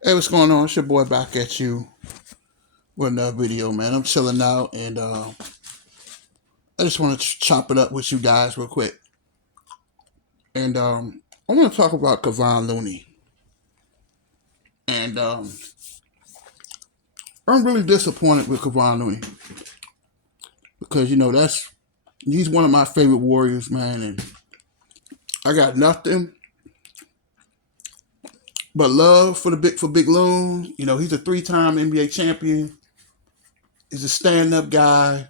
Hey, what's going on? It's your boy back at you with another video, man. I'm chilling out and I just want to chop it up with you guys real quick. And I want to talk about Kevon Looney. And I'm really disappointed with Kevon Looney because, he's one of my favorite Warriors, man. And I got nothing but love for Big Loon. He's a 3-time NBA champion. He's a stand-up guy.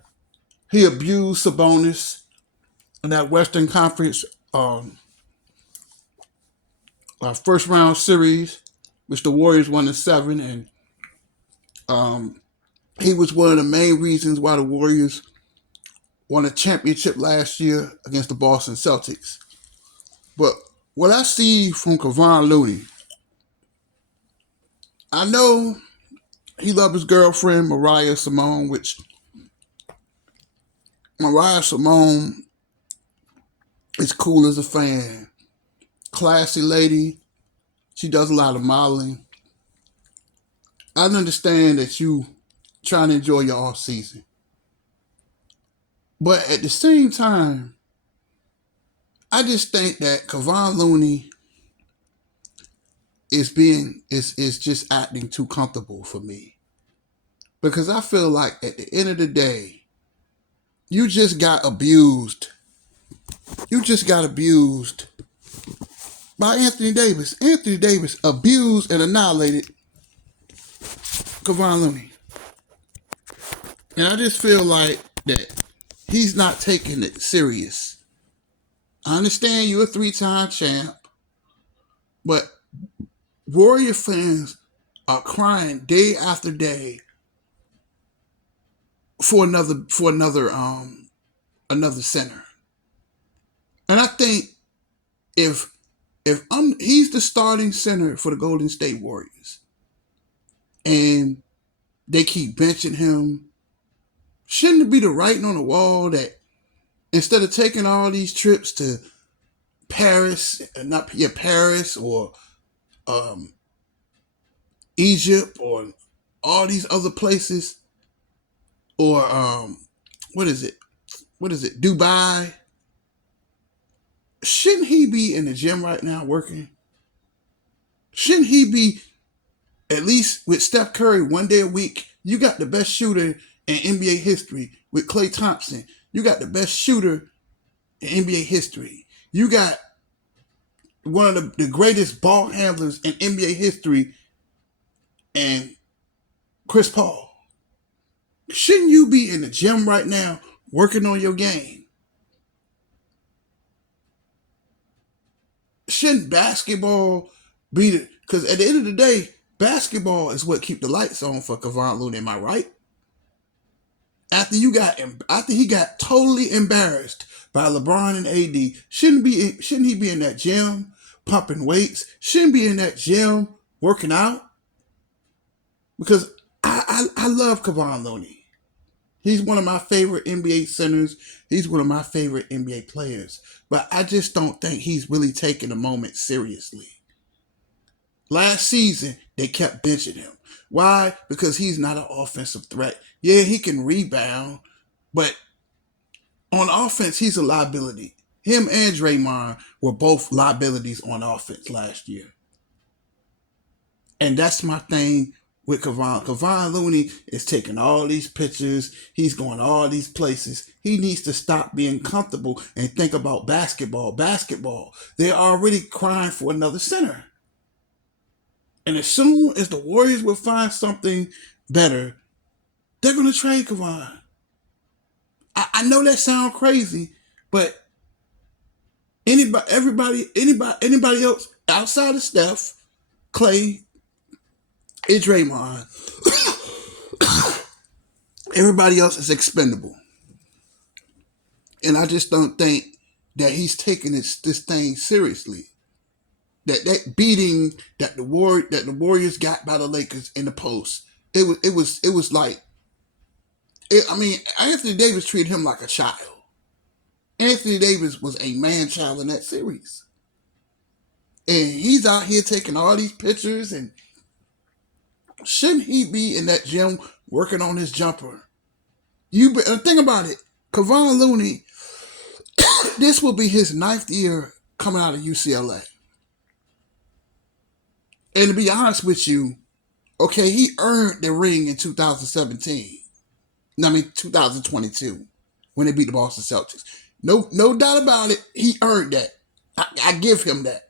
He abused Sabonis in that Western Conference first round series, which the Warriors won in 7, and he was one of the main reasons why the Warriors won a championship last year against the Boston Celtics. But what I see from Kevon Looney, I know he loved his girlfriend Mariah Simone, which Mariah Simone is cool as a fan, classy lady. She does a lot of modeling. I understand that you trying to enjoy your off season. But at the same time, I just think that Kevon Looney is just acting too comfortable for me. Because I feel like at the end of the day, you just got abused. You just got abused by Anthony Davis. Anthony Davis abused and annihilated Kevon Looney. And I just feel like that he's not taking it serious. I understand you're a 3-time champ, but Warrior fans are crying day after day for another center. And I think if he's the starting center for the Golden State Warriors and they keep benching him, shouldn't it be the writing on the wall that instead of taking all these trips to Paris or Egypt or all these other places, or what is it, Dubai? Shouldn't he be in the gym right now working? Shouldn't he be at least with Steph Curry 1 day a week? You got the best shooter in NBA history with Klay Thompson. You got the best shooter in NBA history. You got one of the greatest ball handlers in NBA history and Chris Paul. Shouldn't you be in the gym right now working on your game? Shouldn't basketball be the... Because at the end of the day, basketball is what keep the lights on for Kevon Looney, am I right? After he got totally embarrassed by LeBron and AD, shouldn't he be in that gym pumping weights? Shouldn't be in that gym working out? Because I love Kevon Looney. He's one of my favorite NBA centers. He's one of my favorite NBA players. But I just don't think he's really taking the moment seriously. Last season, they kept benching him. Why? Because he's not an offensive threat. Yeah, he can rebound, but on offense, he's a liability. Him and Draymond were both liabilities on offense last year. And that's my thing with Kevon. Kevon Looney is taking all these pictures. He's going all these places. He needs to stop being comfortable and think about basketball. They're already crying for another center. And as soon as the Warriors will find something better, they're going to trade Kevon. I know that sounds crazy, but anybody else outside of Steph, Klay, and Draymond, everybody else is expendable. And I just don't think that he's taking this thing seriously. That beating that the Warriors got by the Lakers in the post, it was like, Anthony Davis treated him like a child. Anthony Davis was a man-child in that series. And he's out here taking all these pictures and Shouldn't he be in that gym working on his jumper? Think about it. Kevon Looney, this will be his 9th year coming out of UCLA. And to be honest with you, okay, he earned the ring in 2017. I mean 2022 when they beat the Boston Celtics. No doubt about it. He earned that. I give him that.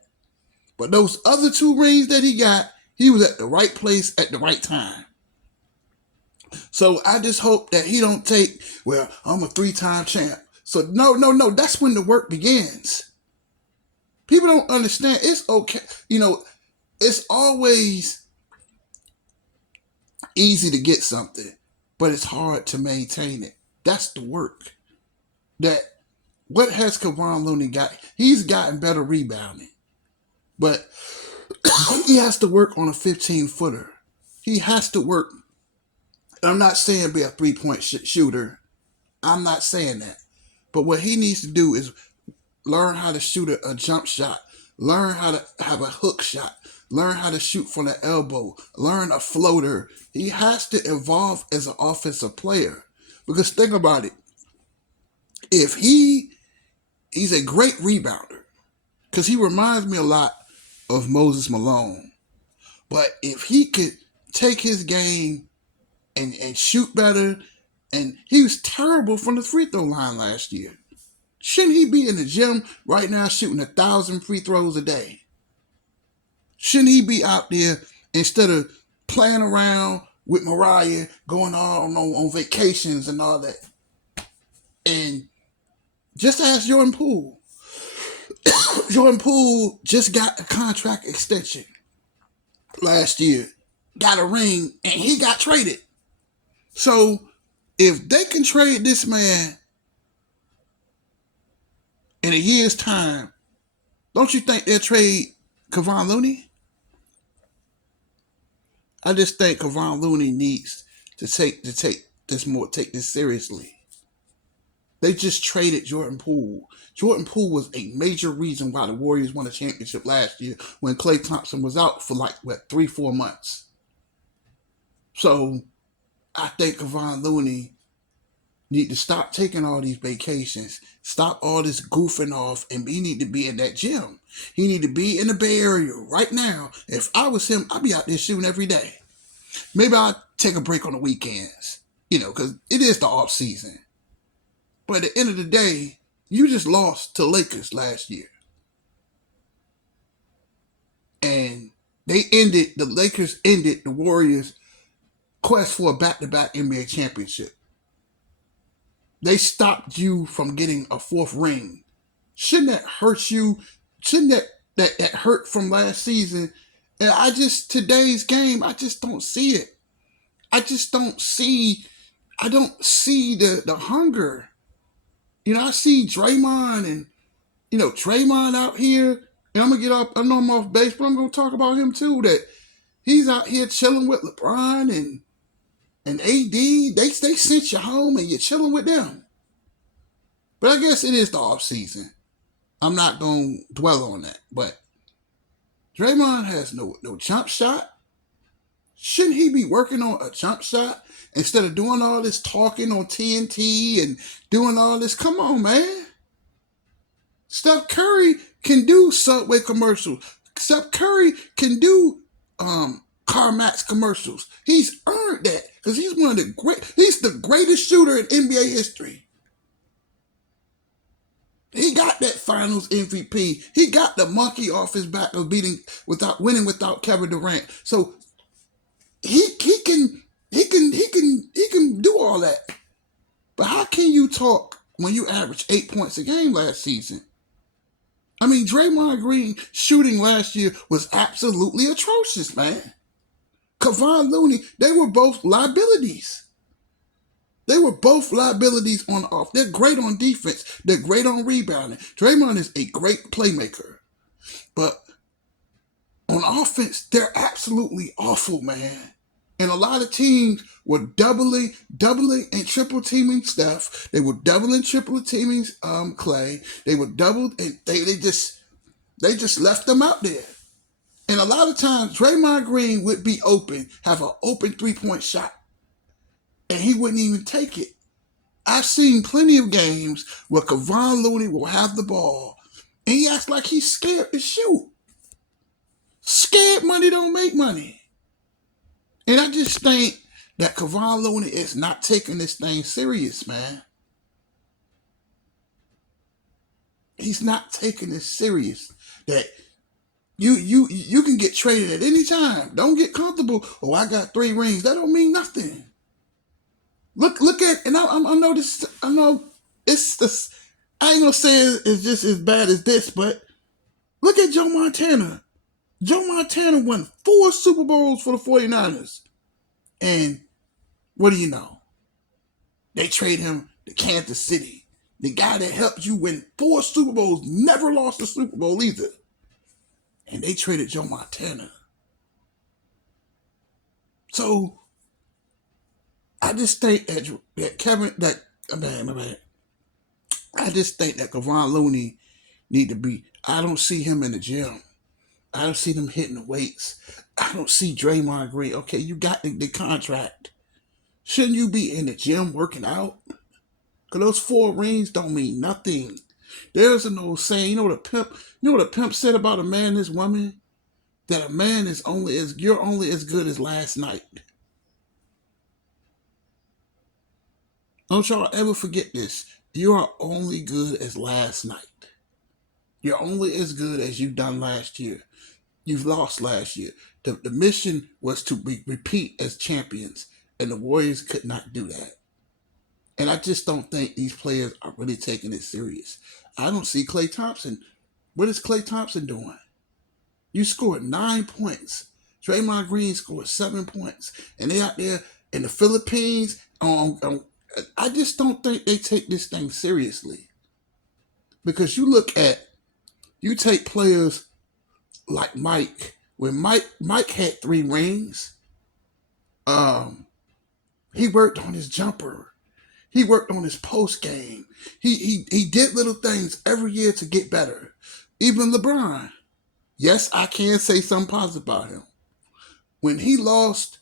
But those other 2 rings that he got, he was at the right place at the right time. So I just hope that he don't take, well, I'm a 3-time champ. So no. That's when the work begins. People don't understand. It's okay. It's always easy to get something, but it's hard to maintain it. That's the work. What has Kevon Looney got? He's gotten better rebounding, but he has to work on a 15-footer. He has to work. I'm not saying be a 3-point shooter. I'm not saying that. But what he needs to do is learn how to shoot a jump shot, learn how to have a hook shot, learn how to shoot from the elbow, learn a floater. He has to evolve as an offensive player. Because think about it. If he's a great rebounder, because he reminds me a lot of Moses Malone. But if he could take his game and shoot better, and he was terrible from the free throw line last year. Shouldn't he be in the gym right now shooting 1,000 free throws a day? Shouldn't he be out there instead of playing around with Mariah, going on vacations and all that? And just ask Jordan Poole. Jordan Poole just got a contract extension last year, got a ring, and he got traded. So if they can trade this man in a year's time, don't you think they'll trade Kevon Looney? I just think Kevon Looney needs to take this seriously. They just traded Jordan Poole. Jordan Poole was a major reason why the Warriors won a championship last year when Klay Thompson was out for 3-4 months. So I think Kevon Looney need to stop taking all these vacations, stop all this goofing off, and he need to be in that gym. He need to be in the Bay Area right now. If I was him, I'd be out there shooting every day. Maybe I'd take a break on the weekends, because it is the off season. But at the end of the day, you just lost to Lakers last year. And the Lakers ended the Warriors' quest for a back-to-back NBA championship. They stopped you from getting a 4th ring. Shouldn't that hurt you? Shouldn't that hurt from last season? And today's game, I just don't see it. I don't see the hunger. I see Draymond and, Draymond out here. And I'm going to get off, I know I'm off base, but I'm going to talk about him too, that he's out here chilling with LeBron and AD. They sent you home and you're chilling with them. But I guess it is the off season. I'm not going to dwell on that. But Draymond has no jump shot. Shouldn't he be working on a jump shot instead of doing all this talking on TNT and doing all this? Come on, man. Steph Curry can do Subway commercials. Steph Curry can do CarMax commercials. He's earned that because he's he's the greatest shooter in NBA history. He got that Finals MVP. He got the monkey off his back of winning without Kevin Durant. So he can do all that. But how can you talk when you average 8 points a game last season? I mean, Draymond Green shooting last year was absolutely atrocious, man. Kevon Looney, they were both liabilities. They were both liabilities on off. They're great on defense. They're great on rebounding. Draymond is a great playmaker. But on offense, they're absolutely awful, man. And a lot of teams were doubling and triple teaming Steph. They were doubling, triple teaming Klay. They were doubled and they just left them out there. And a lot of times, Draymond Green would be open, have an open 3-point shot, and he wouldn't even take it. I've seen plenty of games where Kevon Looney will have the ball, and he acts like he's scared to shoot. Scared money don't make money. And I just think that Kevon Looney is not taking this thing serious, man. He's not taking this serious. That you can get traded at any time. Don't get comfortable. Oh, I got 3 rings. That don't mean nothing. Look at, and I know this. I know it's this. I ain't gonna say it's just as bad as this, but look at Joe Montana. Joe Montana won 4 Super Bowls for the 49ers. And what do you know? They trade him to Kansas City. The guy that helped you win 4 Super Bowls never lost a Super Bowl either. And they traded Joe Montana. So I just think that I just think that Kevon Looney need to be. I don't see him in the gym. I don't see them hitting the weights. I don't see Draymond Green. Okay, you got the contract. Shouldn't you be in the gym working out? Because those 4 rings don't mean nothing. There's an old saying, you know what the pimp said about a man and his woman? That a man is you're only as good as last night. Don't y'all ever forget this. You are only good as last night. You're only as good as you done last year. You've lost last year. The mission was to repeat as champions, and the Warriors could not do that. And I just don't think these players are really taking it serious. I don't see Klay Thompson. What is Klay Thompson doing? You scored 9 points. Draymond Green scored 7 points. And they out there in the Philippines. I just don't think they take this thing seriously. Because you take players like Mike. When Mike had 3 rings, he worked on his jumper. He worked on his post game. He did little things every year to get better. Even LeBron. Yes, I can say something positive about him. When he lost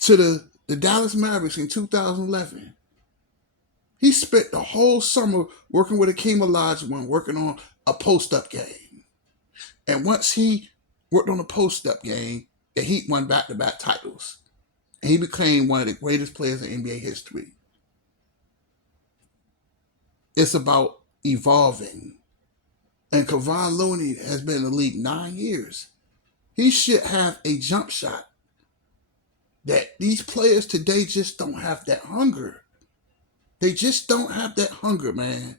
to the Dallas Mavericks in 2011, he spent the whole summer working with Akeem Olajuwon, working on a post-up game. And once he worked on a post-up game, the Heat won back-to-back titles. And he became one of the greatest players in NBA history. It's about evolving. And Kevon Looney has been in the league 9 years. He should have a jump shot. That these players today just don't have that hunger. They just don't have that hunger, man.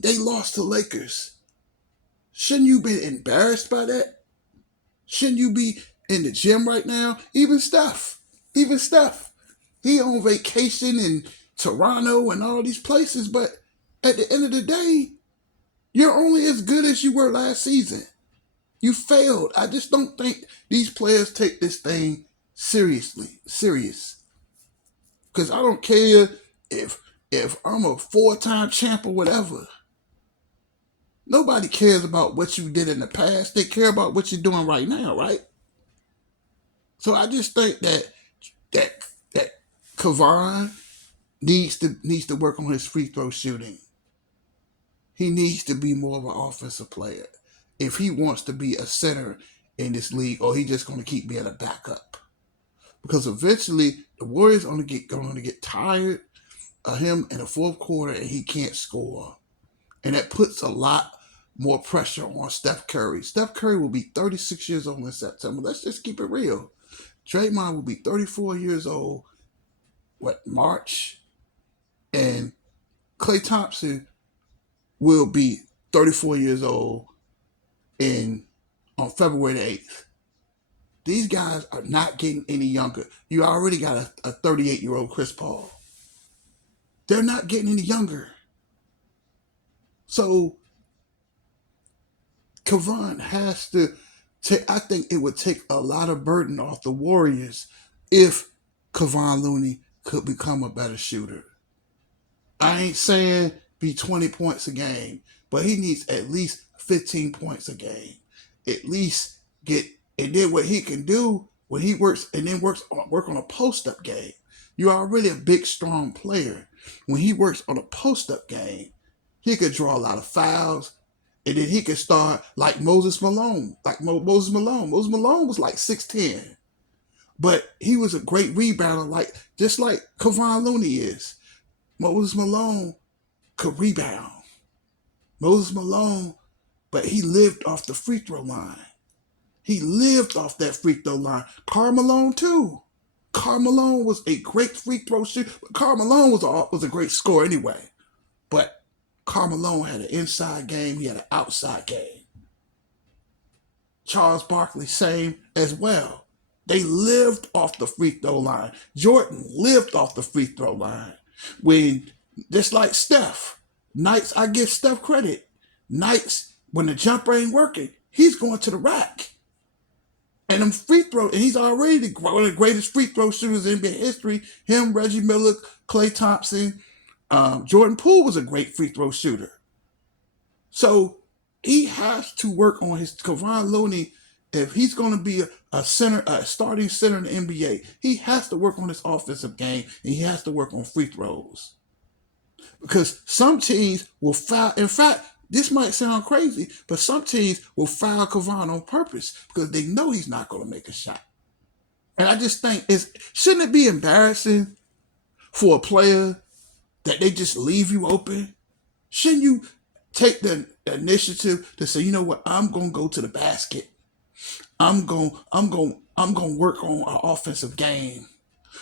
They lost to Lakers. Shouldn't you be embarrassed by that? Shouldn't you be in the gym right now? Even Steph. He on vacation in Toronto and all these places, but at the end of the day, you're only as good as you were last season. You failed. I just don't think these players take this thing serious. Because I don't care if I'm a 4-time champ or whatever. Nobody cares about what you did in the past. They care about what you're doing right now, right? So I just think that Kevon needs to work on his free throw shooting. He needs to be more of an offensive player if he wants to be a center in this league, or he just going to keep being a backup. Because eventually the Warriors are going to get tired of him in the fourth quarter, and he can't score, and that puts a lot more pressure on Steph Curry. Steph Curry will be 36 years old in September. Let's just keep it real. Draymond will be 34 years old. March? And Klay Thompson will be 34 years old on February the 8th. These guys are not getting any younger. You already got a 38-year-old Chris Paul. They're not getting any younger. So Kevon has to I think it would take a lot of burden off the Warriors if Kevon Looney could become a better shooter. I ain't saying be 20 points a game, but he needs at least 15 points a game. At least get, and then what he can do when he works and then work on a post up game. You're already a big, strong player. When he works on a post up game, he could draw a lot of fouls. And then he could start like Moses Malone, Moses Malone. Moses Malone was like 6'10", but he was a great rebounder, just like Kevon Looney is. Moses Malone could rebound. Moses Malone, but he lived off the free throw line. He lived off that free throw line. Karl Malone too. Karl Malone was a great free throw shooter. Karl Malone was a great scorer anyway. But Karl Malone had an inside game. He had an outside game. Charles Barkley, same as well. They lived off the free throw line. Jordan lived off the free throw line. Just like Steph, nights I give Steph credit. Nights when the jumper ain't working, he's going to the rack. And them free throw, and he's already one of the greatest free throw shooters in NBA history. Him, Reggie Miller, Klay Thompson, Jordan Poole was a great free throw shooter. So he has to work on his Kevon Looney. If he's going to be a starting center in the NBA, he has to work on his offensive game, and he has to work on free throws. Because some teams will foul. In fact, this might sound crazy, but some teams will foul Kevon on purpose because they know he's not going to make a shot. And I just think, shouldn't it be embarrassing for a player that they just leave you open? Shouldn't you take the initiative to say, you know what, I'm going to go to the basket. I'm going to work on an offensive game.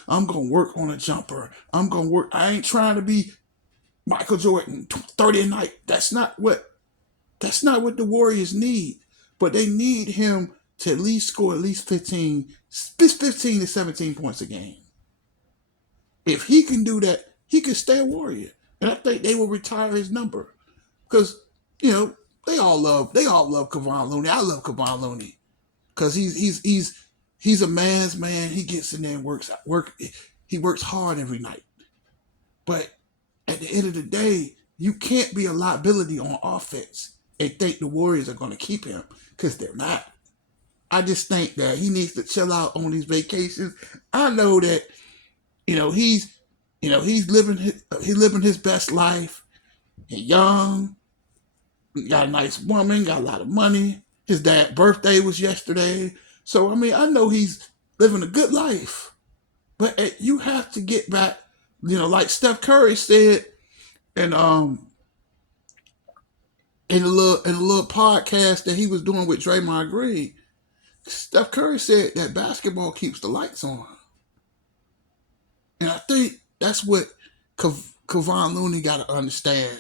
I'm going to work on a jumper. I ain't trying to be Michael Jordan, 30 a night. That's not what the Warriors need. But they need him to at least score at least 15 to 17 points a game. If he can do that, he can stay a Warrior. And I think they will retire his number. Because, they all love Kevon Looney. I love Kevon Looney. Because he's a man's man. He gets in there and he works hard every night. But at the end of the day, you can't be a liability on offense and think the Warriors are going to keep him, because they're not. I just think that he needs to chill out on these vacations. I know that, he's living his best life. He's young, got a nice woman, got a lot of money. His dad's birthday was yesterday. So, I know he's living a good life. But you have to get back, like Steph Curry said in a little podcast that he was doing with Draymond Green. Steph Curry said that basketball keeps the lights on. And I think that's what Kevon Looney got to understand,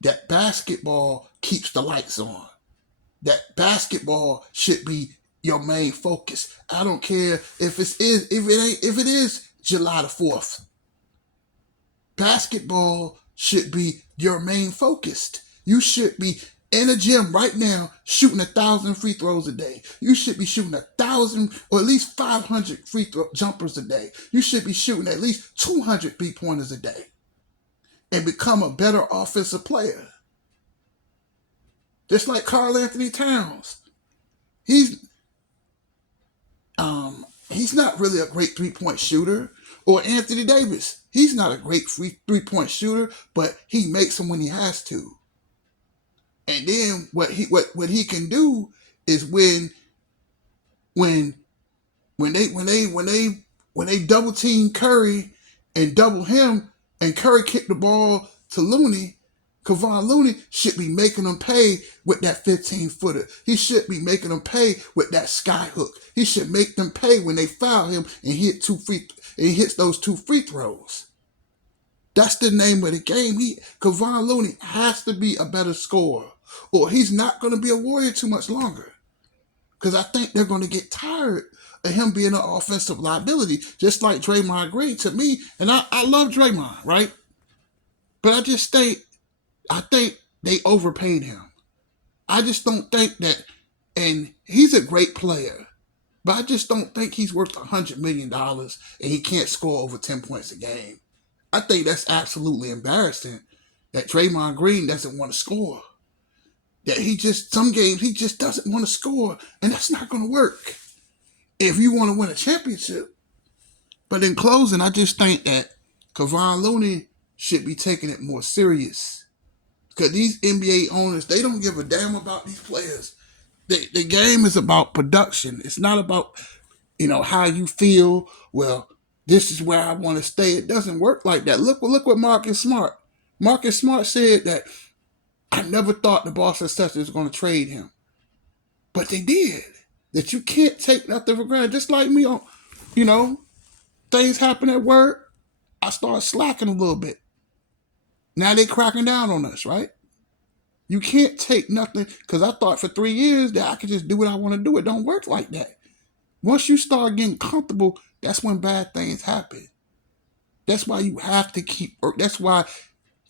that basketball keeps the lights on. That basketball should be your main focus. I don't care if it is July the 4th. Basketball should be your main focus. You should be in a gym right now shooting 1,000 free throws a day. You should be shooting 1,000 or at least 500 free throw jumpers a day. You should be shooting at least 200 three-pointers a day and become a better offensive player. Just like Karl Anthony Towns. He's not really a great three-point shooter. Or Anthony Davis. He's not a great three-point shooter, but he makes them when he has to. And then what he can do is when they double team Curry and double him, and Curry kick the ball to Looney, Kevon Looney should be making them pay with that 15-footer. He should be making them pay with that sky hook. He should make them pay when they foul him and he hits those 2 free throws. That's the name of the game. Kevon Looney has to be a better scorer, or he's not going to be a Warrior too much longer. Because I think they're going to get tired of him being an offensive liability, just like Draymond Green to me. And I love Draymond, right? But I think they overpaid him. I just don't think that, and he's a great player, but I just don't think he's worth $100 million and he can't score over 10 points a game. I think that's absolutely embarrassing that Draymond Green doesn't want to score. that some games he just doesn't want to score, and that's not going to work if you want to win a championship. But in closing, I just think that Kevon Looney should be taking it more serious because these NBA owners, they don't give a damn about these players. The game is about production. It's not about how you feel. Well, this is where I want to stay. It doesn't work like that. Look what Marcus Smart. Marcus Smart said that I never thought the Boston Celtics was going to trade him, but they did. That you can't take nothing for granted. Just like me, things happen at work. I start slacking a little bit. Now they cracking down on us, right? You can't take nothing because I thought for 3 years that I could just do what I want to do. It don't work like that. Once you start getting comfortable, that's when bad things happen. That's why you have to keep work. That's why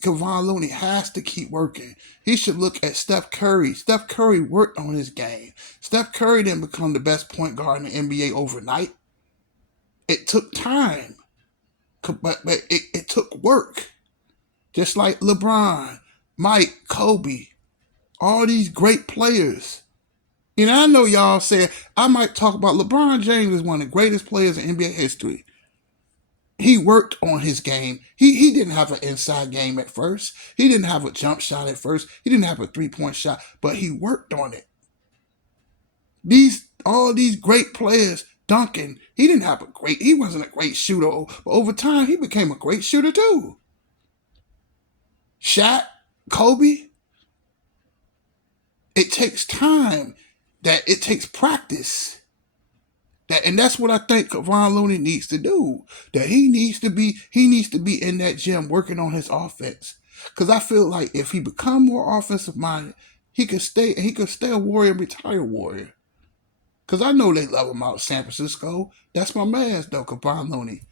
Kevon Looney has to keep working. He should look at Steph Curry. Steph Curry worked on his game. Steph Curry didn't become the best point guard in the NBA overnight. It took time, but it took work. Just like LeBron, Mike, Kobe, all these great players. I know y'all said I might talk about LeBron James is one of the greatest players in NBA history. He worked on his game. He didn't have an inside game at first. He didn't have a jump shot at first. He didn't have a 3-point shot, but he worked on it. All these great players, Duncan, he wasn't a great shooter, but over time he became a great shooter too. Shaq, Kobe, it takes time. It takes practice. And that's what I think Kevon Looney needs to do. That he needs to be in that gym working on his offense. Because I feel like if he become more offensive minded, he could stay a Warrior, retire a Warrior. Because I know they love him out in San Francisco. That's my man though, Kevon Looney.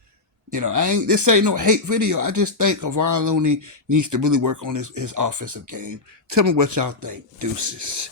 This ain't no hate video. I just think Kevon Looney needs to really work on his offensive game. Tell me what y'all think. Deuces.